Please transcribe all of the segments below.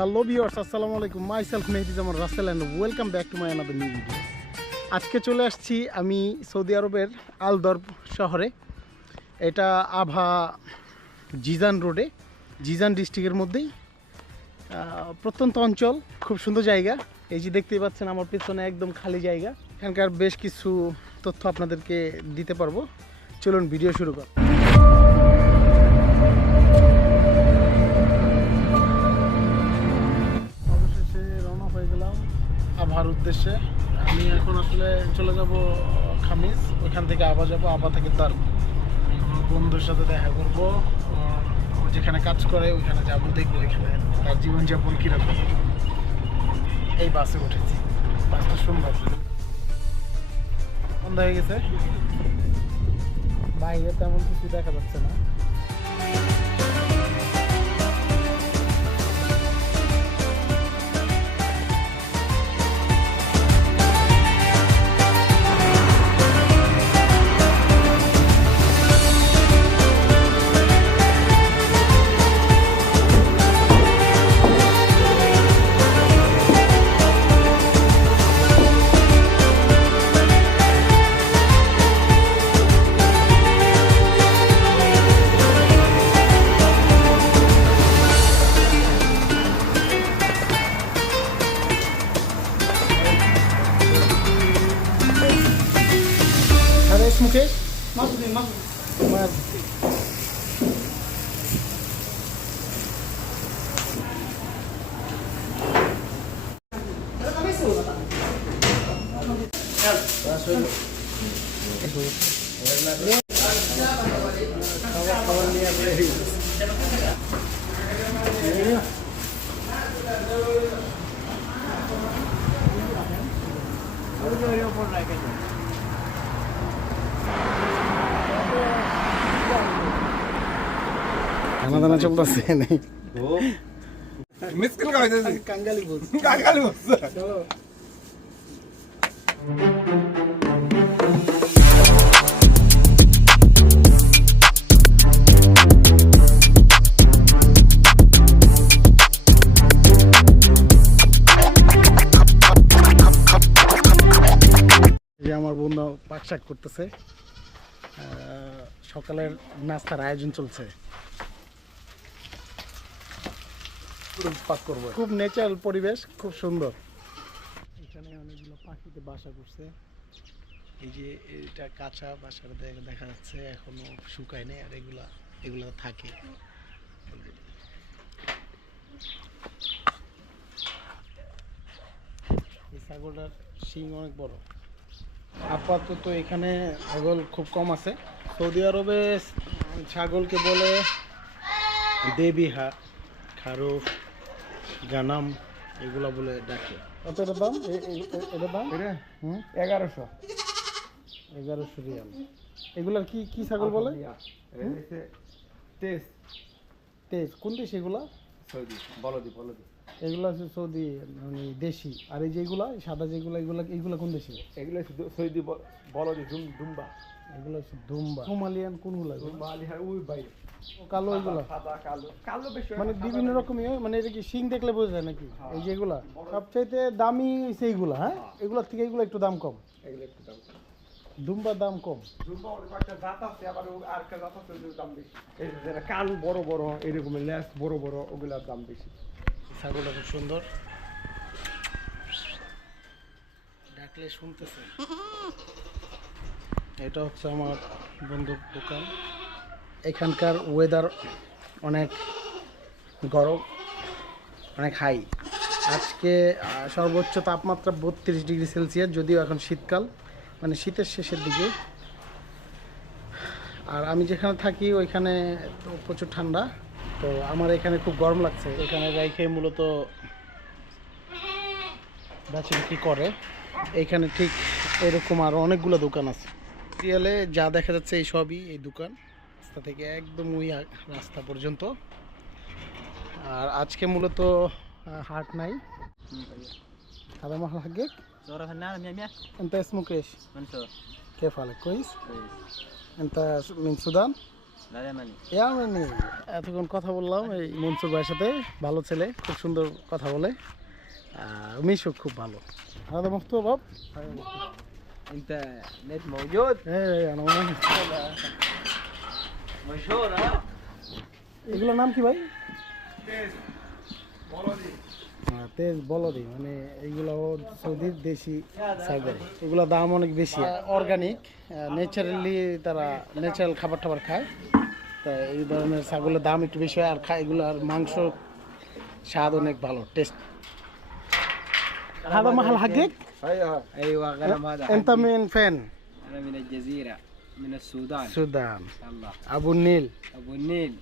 Hello viewers, আসসালামু আলাইকুম। Myself Mehedi Zaman Rasel and welcome back to my another new video. আজকে চলে আসছি আমি সৌদি আরবের আল দরব শহরে। এটা আভা জিজান রোডে, জিজান ডিস্ট্রিক্টের মধ্যেই প্রত্যন্ত অঞ্চল, খুব সুন্দর জায়গা। এই যে দেখতেই পাচ্ছেন আমার পেছনে একদম খালি জায়গা। এখানকার বেশ কিছু তথ্য আপনাদেরকে দিতে পারবো। চলুন ভিডিও শুরু কর। আবার উদ্দেশ্যে আমি এখন আসলে চলে যাব খামিজ, ওইখান থেকে আবার যাব, আবার থেকে তার বন্ধুর সাথে দেখা করবো, যেখানে কাজ করে ওইখানে যাব, দেখবো ওইখানে তার জীবনযাপন কীরকম। এই বাসে উঠেছি, বাসটা সুন্দর, বন্ধ হয়ে গেছে, বাইরে তেমন কিছু দেখা যাচ্ছে না। Mukesh? Masuk. খানা দানা চলতেছে নেই, মিসকিল খাইতেছি, কাঙ্গালি বলছে চলো। যে আমার বন্ধু পাক শাক করতেছে, সকালের নাস্তার আয়োজন চলছে। খুব ন্যাচারাল পরিবেশ, খুব সুন্দর। এখানে অনেকগুলো পাখিতে বাসা করছে। এই যে এটা কাঁচা বাসার দেখা যাচ্ছে, এখনো শুকায় নেই, আর এগুলা থাকে। এই ছাগলটার শিং অনেক বড়। আপাতত এখানে ছাগল খুব কম আছে। সৌদি আরবে ছাগলকে বলে দেবিহা, খারুফ, গানাম, এগুলা বলে ডাকে। কতটা দাম? এটার দাম 1100 রিয়াল। এগুলার কি ছাগল বলে? তেজ। কোন দেশ এগুলা? সৌদি। বলদি। এগুলা হচ্ছে সৌদি, মানে দেশি। আর এই যেগুলা সাদা যেগুলা, এগুলা কোন দেশি? এগুলো সৌদি বলদি, দুম্বা। এগুলো হচ্ছে দুম্বা। সোমালিয়ান কোনগুলা? ওই বাইরে কালো, এগুলা কালো বেশি, মানে বিভিন্ন রকমই হয়। মানে এটা কি শিং দেখলে বোঝা যায় নাকি? এই যেগুলা সবচাইতে দামি সেইগুলা। হ্যাঁ, এগুলোর থেকে এগুলো একটু দাম কম। এগুলো একটু দাম কম, দুম্বার দাম কম। দুম্বা একটা জাত আছে, আবার আর একটা জাত আছে ওর দাম বেশি। এই যে কান বড় বড়, এরকম লেজ বড় বড়, ওগুলার দাম বেশি। ছাগলটা খুব সুন্দর, ডাকলে শুনতেছে। এটা হচ্ছে আমার বন্ধুর দোকান। এখানকার ওয়েদার অনেক গরম, অনেক হাই। আজকে সর্বোচ্চ তাপমাত্রা 32 ডিগ্রি সেলসিয়াস, যদিও এখন শীতকাল, মানে শীতের শেষের দিকে। আর আমি যেখানে থাকি ওইখানে তো প্রচুর ঠান্ডা, তো আমার এখানে খুব গরম লাগছে। এখানে রাইখে মূলত বেচা বিক্রি করে। এইখানে ঠিক এরকম আরও অনেকগুলো দোকান আছে। রিয়ালে যা দেখা যাচ্ছে এই সবই এই দোকান, রাস্তা থেকে একদম ওই রাস্তা পর্যন্ত। আর আজকে মূলত হাট নাই। هذا ما حقك؟ صورة فنانة 100. انت اسمك ايش؟ منصور. كيف حالك؟ كويس؟ انت من السودان؟ ইয়ামিনী। এতক্ষণ কথা বললাম এই মনসুর ভাইয়ের সাথে, ভালো ছেলে, খুব সুন্দর কথা বলে, মিশুক খুব ভালো। هذا مفتوح باب انت نت موجود ايه انا مشهور ها এগুলোর নাম কি ভাই? তেজ বলদি, মানে এইগুলো সৌদির দেশি ছাগল, এগুলো দাম অনেক বেশি, অর্গানিক, ন্যাচারালি তারা ন্যাচারাল খাবার টাবার খায়, তাই এই ধরনের ছাগলের দাম একটু বেশি হয়। আর খায় এগুলোর মাংস স্বাদ অনেক ভালো, টেস্ট। هذا محل حقك؟ ايوه غنم هذا انت من فين؟ انا من الجزيره من السودان. السودان. الله ابو النيل. ابو النيل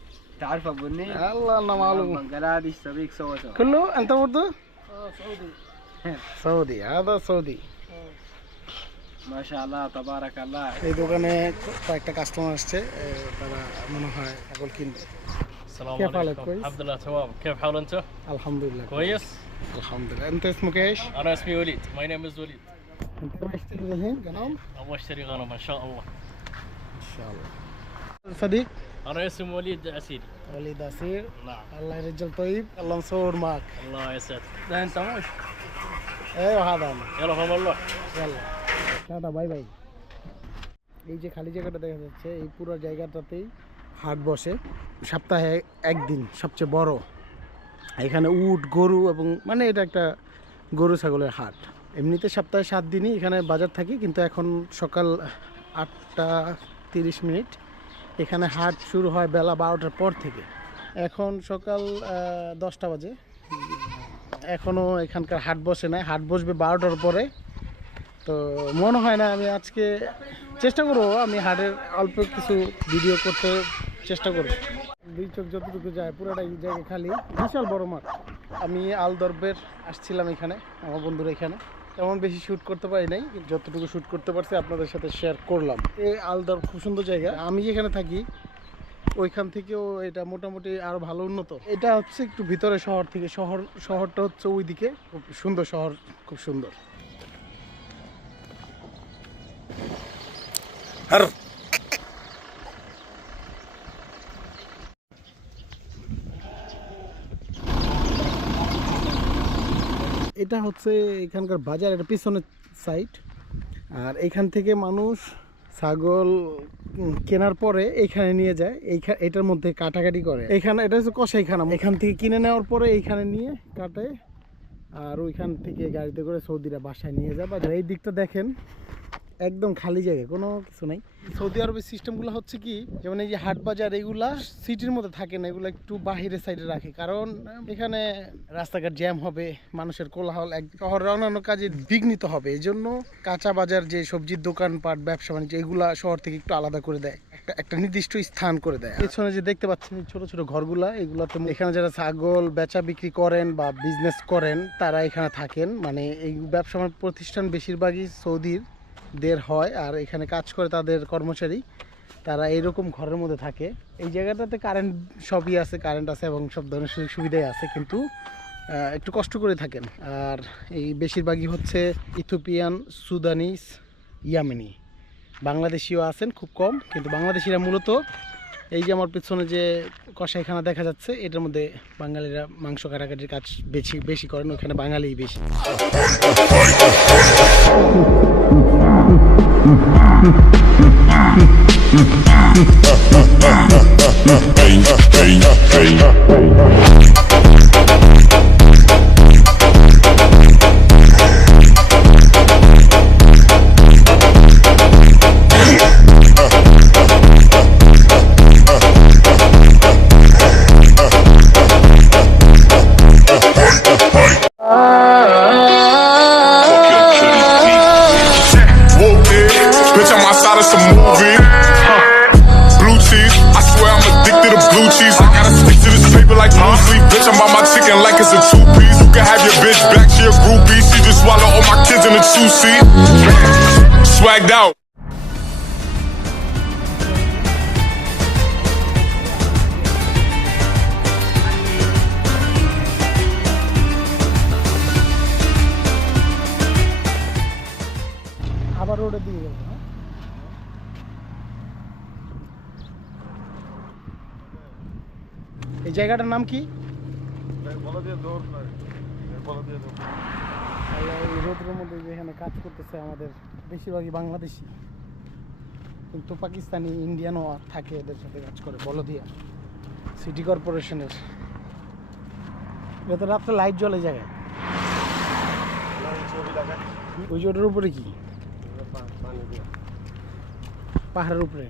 تعرف ابو النيل؟ الله انا معلوم. بنغلاديش صديق سوا كله انت برضه؟ سعودي. Saudi, هذا Saudi. ما شاء الله تبارك الله. এই দোকানে কয়েকটা কাস্টমার আসছে, তারা মনে হয় ছাগল কিনবে। السلام كيف حالك؟ عليكم. كويس؟ الحمد لله تمام. كيف حال انت؟ الحمد لله كويس؟ الحمد لله. انت اسمك ايش؟ انا اسمي وليد. ماي نيم از وليد. انت رايح تشتري الحين غنم؟ ابغى اشتري غنم ان شاء الله. ان شاء الله. صديق؟ انا اسمي وليد عسيري. وليد عسير. نعم. الله يا رجال طيب، الله مصور معك. الله يسعدك. ده انت مش؟ ايوه هذا انا. يلا فهم الله. يلا টাটা, বাই বাই। এই যে খালি জায়গাটা দেখা যাচ্ছে, এই পুরো জায়গাটাতেই হাট বসে সপ্তাহে একদিন, সবচেয়ে বড়। এখানে উট, গরু এবং মানে এটা একটা গরু ছাগলের হাট। এমনিতে সপ্তাহে 7 দিনই এখানে বাজার থাকে, কিন্তু এখন সকাল 8:30 এখানে হাট শুরু হয় বেলা 12টার পর থেকে। এখন সকাল 10টা বাজে, এখনও এখানকার হাট বসে নাই, হাট বসবে 12টার পরে। তো মনে হয় না, আমি আজকে চেষ্টা করবো, আমি হাটের অল্প কিছু ভিডিও করতে চেষ্টা করব। দুই চোখ যতটুকু যায় পুরোটাই জায়গা খালি, বিশাল বড় মাঠ। আমি আল দরবের আসছিলাম এখানে, আমার বন্ধুরা এখানে, তেমন বেশি শ্যুট করতে পারি নাই, যতটুকু শ্যুট করতে পারছি আপনাদের সাথে শেয়ার করলাম। এই আল দরব খুব সুন্দর জায়গা, আমি যেখানে থাকি ওইখান থেকেও এটা মোটামুটি আরও ভালো উন্নত। এটা হচ্ছে একটু ভিতরে শহর থেকে, শহরটা হচ্ছে ওইদিকে, খুব সুন্দর শহর, খুব সুন্দর। এটা হচ্ছে এখানকার বাজার, এটা পিছনের সাইড। আর এখান থেকে মানুষ ছাগল কেনার পরে এইখানে নিয়ে যায়, এটার মধ্যে কাটাকাটি করে। এখানে এটা হচ্ছে কসাইখানা, এখান থেকে কিনে নেওয়ার পরে এইখানে নিয়ে কাটে, আর ওইখান থেকে গাড়িতে করে সৌদিরা বাসায় নিয়ে যায়। বা এই দিকটা দেখেন একদম খালি জায়গা, কোনো কিছু নাই। সৌদি আরবের সিস্টেমগুলো হচ্ছে কি, যেমন এই যে হাট বাজার, এগুলা সিটির মধ্যে থাকে না, এগুলো একটু বাহিরের সাইডে রাখে, কারণ এখানে রাস্তাঘাট জ্যাম হবে, মানুষের কোলাহল, শহরের অন্যান্য কাজে বিঘ্নিত হবে। এই জন্য কাঁচা বাজার, যে সবজির দোকানপাট, ব্যবসা বাণিজ্য, এগুলা শহর থেকে একটু আলাদা করে দেয়, একটা নির্দিষ্ট স্থান করে দেয়। পেছনে যে দেখতে পাচ্ছেন ছোট ছোট ঘরগুলা, এগুলাতে এখানে যারা ছাগল বেচা বিক্রি করেন বা বিজনেস করেন তারা এখানে থাকেন। মানে এই ব্যবসা প্রতিষ্ঠান বেশিরভাগই সৌদির দের হয়, আর এখানে কাজ করে তাদের কর্মচারী, তারা এইরকম ঘরের মধ্যে থাকে। এই জায়গাটাতে কারেন্ট সবই আছে, কারেন্ট আছে এবং সব ধরনের সুযোগ সুবিধাই আছে, কিন্তু একটু কষ্ট করে থাকেন। আর এই বেশিরভাগই হচ্ছে ইথিওপিয়ান, সুদানিস, ইয়ামেনি, বাংলাদেশিও আছেন খুব কম, কিন্তু বাংলাদেশিরা মূলত এই যে আমার পিছনে যে কসাইখানা দেখা যাচ্ছে, এটার মধ্যে বাঙালিরা মাংস কাটাকাটির কাজ বেশি করেন, ওখানে বাঙালিই বেশি। Bitch, I'm outside of some movie. Blue cheese, I swear I'm addicted to blue cheese. I gotta stick to this paper like blue sleep. Bitch, I'm by my chicken like it's a 2-piece. You can have your bitch back, she a groupie. She just swallow all my kids in a 2-seat. Swagged out. আবার রোডের দিকে যাবো, জায়গাটার নাম কি? এই রোদের মধ্যে যেখানে কাজ করতেছে আমাদের বেশিরভাগই বাংলাদেশি, কিন্তু পাকিস্তানি ইন্ডিয়ানও থাকে এদের সাথে কাজ করে। বলদিয়া সিটি কর্পোরেশনের ভেতরে রাত্রে লাইট জ্বলে জায়গায়। ওই যে ওটার উপরে কি? পাহাড়ের উপরে।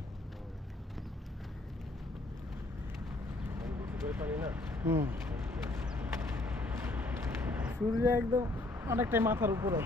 সূর্য একদম অনেকটাই মাথার উপরে।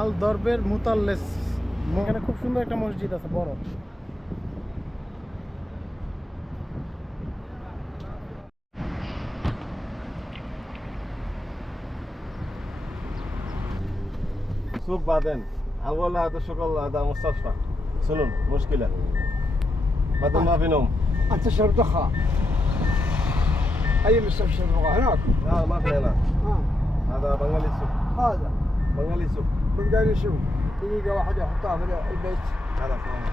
আল দরবের মুতাল্লেস, এখানে খুব সুন্দর একটা মসজিদ আছে বড়। سوق بعدين اول هذا شغل هذا مستشفى سنون مشكله بعدين ما في نوم انت تشرب دخان. اي مستشفى هناك؟ لا ما في هنا هذا بنغالي سوق هذا بنغالي سوق بنقالي شو دقيقه واحده يحطها في البيت. هذا فهم.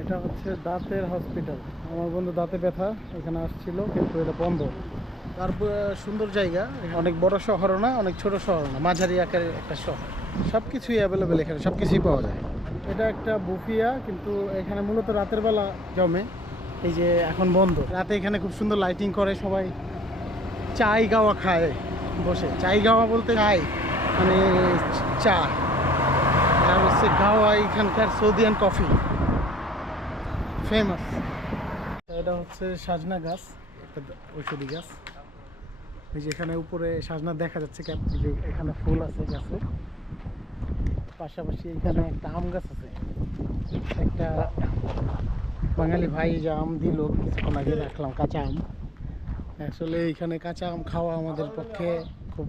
এটা হচ্ছে দাঁতের হসপিটাল। আমার বন্ধু দাঁতে ব্যথা এখানে আসছিল, কিন্তু এটা বন্ধ। তারপর সুন্দর জায়গা, অনেক বড় শহরও না, অনেক ছোট শহর না, মাঝারি আকারের একটা শহর। সব কিছুই অ্যাভেলেবেল এখানে, সব কিছুই পাওয়া যায়। এটা একটা বুফিয়া, কিন্তু এখানে মূলত রাতের বেলা জমে। এই যে এখন বন্ধ। রাতে এখানে খুব সুন্দর লাইটিং করে, সবাই চাই গাওয়া খায় বসে। চাই গাওয়া বলতে চাই মানে চা, আর হচ্ছে গাওয়া এখানকার সৌদিয়ান কফি ফেমাস। এটা হচ্ছে সাজনা গাছ, একটা ঔষধি গাছ। এই যে এখানে উপরে সাজনা দেখা যাচ্ছে, এখানে ফুল আছে গাছে। পাশাপাশি এখানে একটা আম গাছ আছে। একটা বাঙালি ভাই যে আম দিল কিছুক্ষণ আগে, রাখলাম কাঁচা আম। আসলে এইখানে কাঁচা আম খাওয়া আমাদের পক্ষে খুব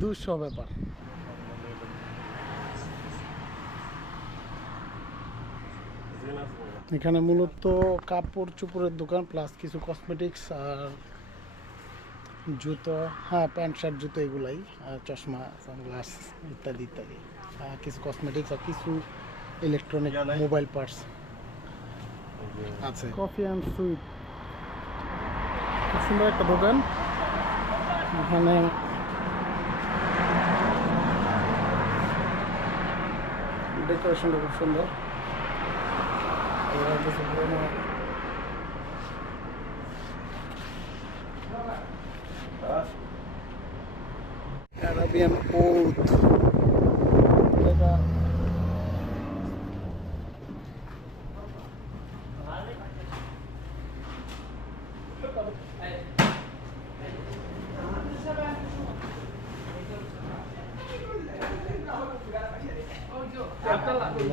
দুঃসহ ব্যাপার। এখানে মূলত কাপড় চোপড়ের দোকান, প্লাস কিছু কসমেটিক্স আর জুতো, হ্যাঁ প্যান্ট শার্ট জুতো এগুলাই, আর চশমা সানগ্লাস ইত্যাদি ইত্যাদি, কিছু কসমেটিক্স আর কিছু ইলেকট্রনিক মোবাইল পার্টস আছে। কফি অ্যান্ড সুইট, খুব সুন্দর একটা দোকান। এখানে ডেকোরেশনটা খুব সুন্দর। Arabian oud.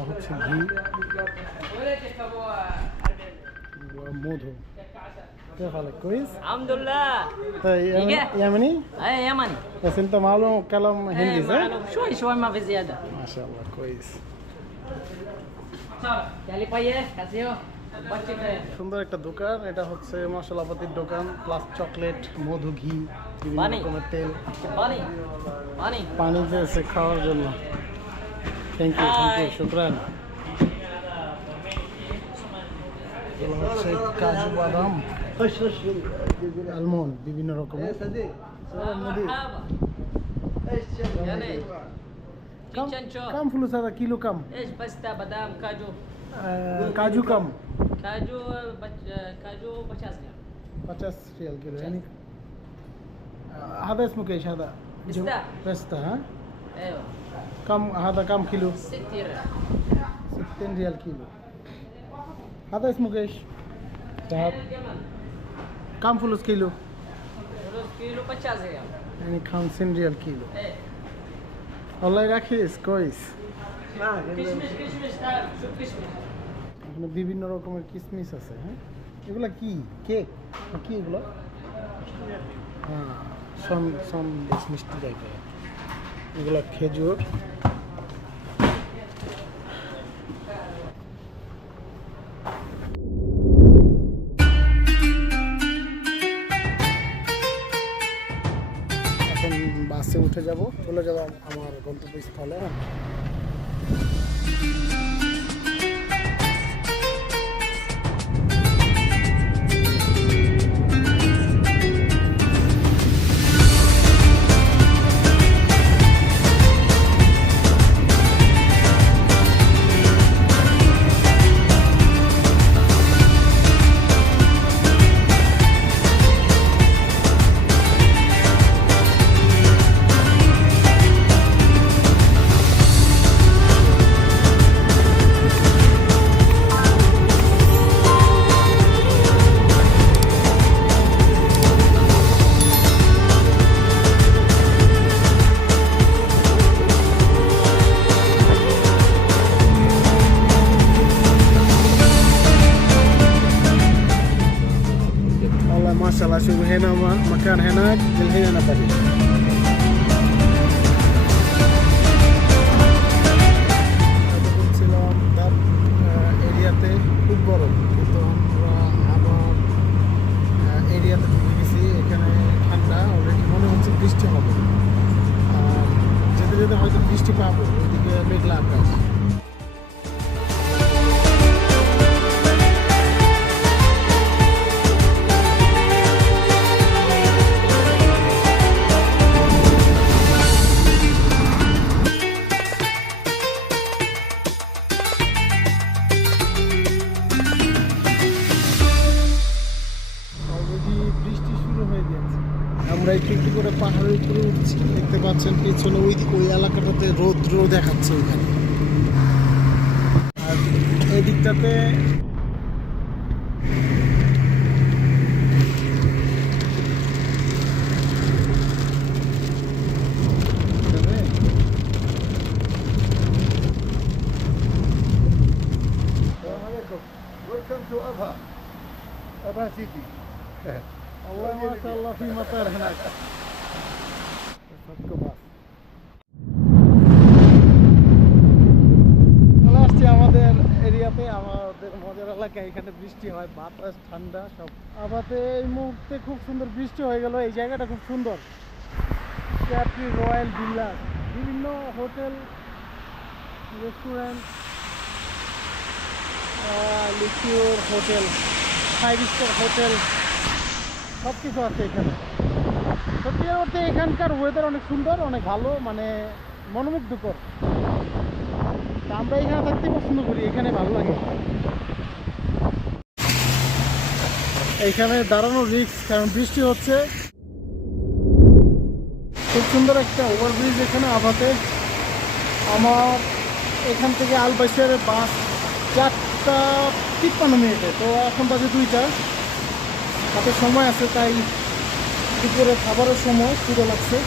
হচ্ছে ঘি, মধু। كيف حالك؟ كويس؟ الحمد لله. طيب يمني؟ اي يمني. بس انت معلوم كلام هندي صح؟ معلوم شوي شوي ما في زياده. ما شاء الله كويس. चली पाइए कैसे हो? बच्चे पे সুন্দর একটা দোকান। এটা হচ্ছে মশলাপাতির দোকান, প্লাস চকলেট, মধু, ঘি, বিভিন্ন পানি। রকমের তেল, पानी पानी পানি দিয়েছে খাওয়ার জন্য। থ্যাংক ইউ, শুকরান। এগুলো হচ্ছে কাজু বাদাম, আলমন্ড, বিভিন্ন রকমের। كم شو؟ كم فلوس هذا كيلو كم؟ ايش بستا بادام كاجو काजू कम كاجو كاجو 50 ريال 50 ريال كيلو يعني. هذا اسمه ايش هذا؟ بستا. بستا ها؟ ايوه كم هذا كم كيلو؟ 60 ريال 10 ريال كيلو. هذا اسمه ايش؟ ذهب. كم فلوس كيلو؟ فلوس كيلو 50 ريال. يعني 50 ريال كيلو. ايه والله রাখিস كويس. কিশমিশ কিশমিশ تعال شوف كشمش. এখানে বিভিন্ন রকমের কিসমিস আছে, হ্যাঁ? এগুলা কি? কেক? কি এগুলো? হ্যাঁ, বেশ মিষ্টি টাইপের। এগুলো খেজুর। এখন বাসে উঠে যাব, চলে যাব আমার গন্তব্যস্থলে। ما شاء الله شوفوا هنا مكان هناك للحين انا بدي বলছিলাম তার এরিয়াতে খুব গরম, কিন্তু আমরা আবার এরিয়াতে ঢুকে গেছি। এখানে ঠান্ডা, অলরেডি মনে হচ্ছে বৃষ্টি হবে, আর যেতে যেতে হয়তো বৃষ্টি পাবো। ওইদিকে মেঘলা আকাশ। আমরা একটু একটু করে পাহাড়ের উপরে উঠছি, দেখতে পাচ্ছেন পিছনে ওই এলাকাটাতে রৌদ্র দেখাচ্ছে ওইখানে, আর এই দিকটাতে Welcome to Abha City. الله ما شاء الله في مطار هناك. চলে আসছি আমাদের এরিয়াতে, আমাদের মজার এলাকায়। এখানে বৃষ্টি হয়, বাতাস ঠান্ডা সব। আবাতে এই মুহূর্তে খুব সুন্দর বৃষ্টি হয়ে গেল। এই জায়গাটা খুব সুন্দর। ক্যাপ্রি রয়্যাল ভিলা, বিভিন্ন hotel, restaurant, liquor hotel, 5 star hotel, সব কিছু আছে এখানে। সত্যি অর্থে এখানকার ওয়েদার অনেক সুন্দর, অনেক ভালো, মানে মনোমুগ্ধকর। তা আমরা এখানে থাকতে পছন্দ করি, এখানে ভালো লাগে। এইখানে দাঁড়ানো রিস্ক, কারণ বৃষ্টি হচ্ছে। খুব সুন্দর একটা ওভারব্রিজ এখানে আবাতে। আমার এখান থেকে আলবাইসারের বাস 4:53 মিনিটে, তো এখন বাজে 2টা। হাতে সময় আছে, তাই দুপুরে খাবারের সময় ক্ষুধা লাগছে।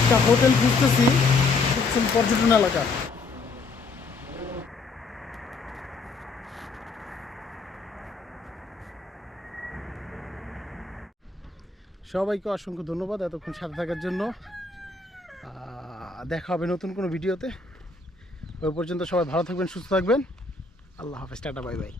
একটা হোটেল খুঁজতেছি পর্যটন এলাকা। সবাইকে অসংখ্য ধন্যবাদ এতক্ষণ সাথে থাকার জন্য। দেখা হবে নতুন কোনো ভিডিওতে। ওই পর্যন্ত সবাই ভালো থাকবেন, সুস্থ থাকবেন। আল্লাহ হাফেজ, টাটা, বাই বাই।